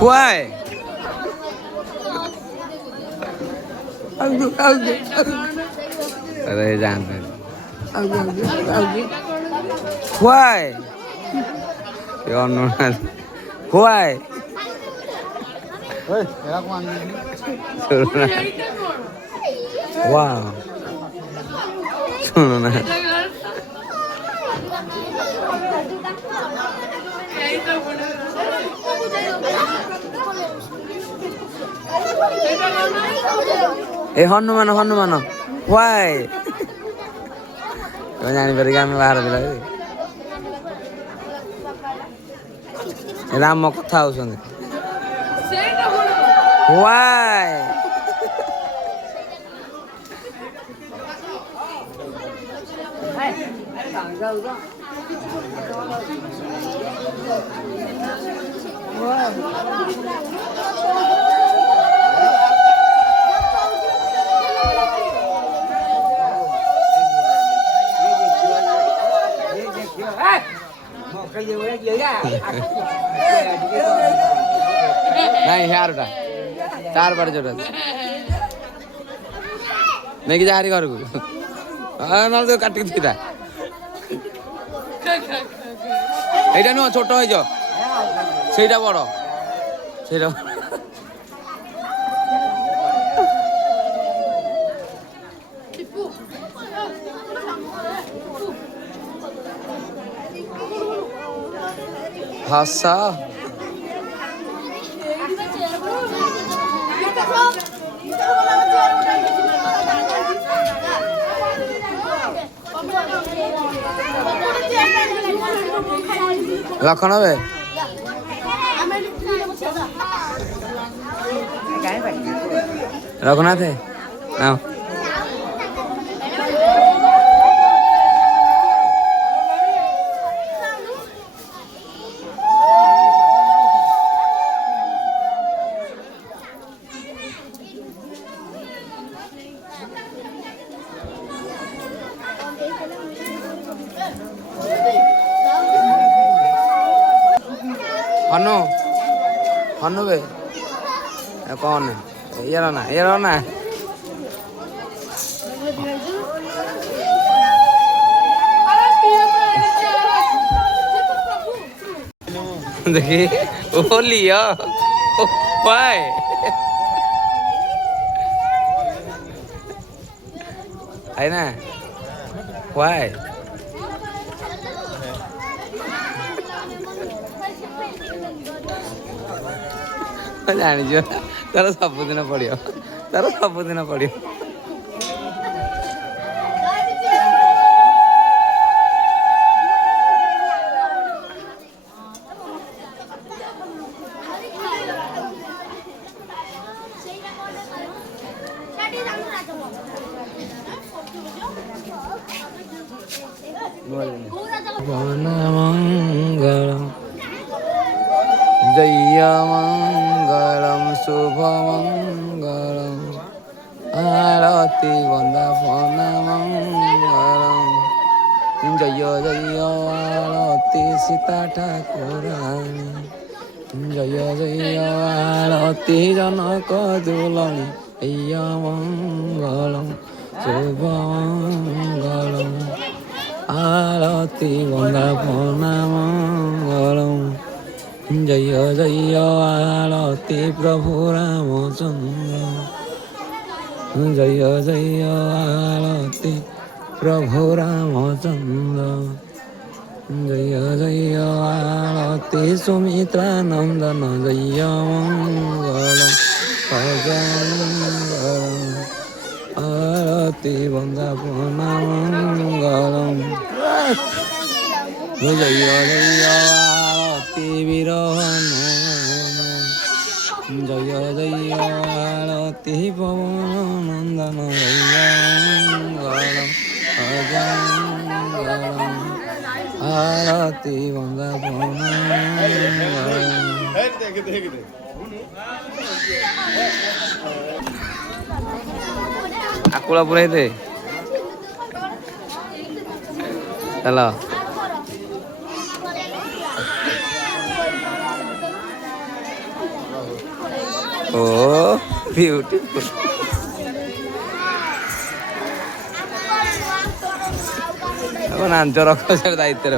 Why? Đây dàn rồi. Why? Con nó là why? Wow. Nó này. ए हनुमान हनुमान वाई जानी परि आम बाहर पिला राम कथा होउछन वाई नहीं यार उठा 4 बार जोड़ा नहीं कि जारी घर को हाँ ना तो काटी थी था এইটা নো ছোট হইছ সেইটা বড় সেইটা ভাষা লক্ষণ হবে রঘুনাথ নাও हनु हनु बे कौन ये रहा ना देखिए वो लिया वाई है ना वाई ଜାଣିଛ ତାର ସବୁଦିନ ପଡ଼ିବ ତାର ସବୁଦିନ ପଡ଼ିବ वनमङ्गलम् जयमङ्गलं शुभमङ्गलम् आरती वन्दनमङ्गलम् जय जय आरती सीता ठाकुराणी जय जय आरती जनक दुलणी मङ्गलम् শুভমঙ্গলম আরতি বন্দাপনা মঙ্গলম জয় জয় আরতি প্রভু রামচন্দ্র জয় জয় আরতি প্রভু রামচন্দ্র জয় জয় আরতি সুমিত্রা নন্দন জয় মঙ্গলম ভজ মঙ্গলম আরতি বন্দাপনা মঙ্গলম জয় জয় আরতি বিরহন জয় জয় আরতি পবন নন্দন জয় মঙ্গলম ভজ মঙ্গলম আরতি বন্দাপনা মঙ্গলম আকুলা পুরাইতে হ্যালো ও বিউটিফুল এখন আঞ্চল দায়িত্বের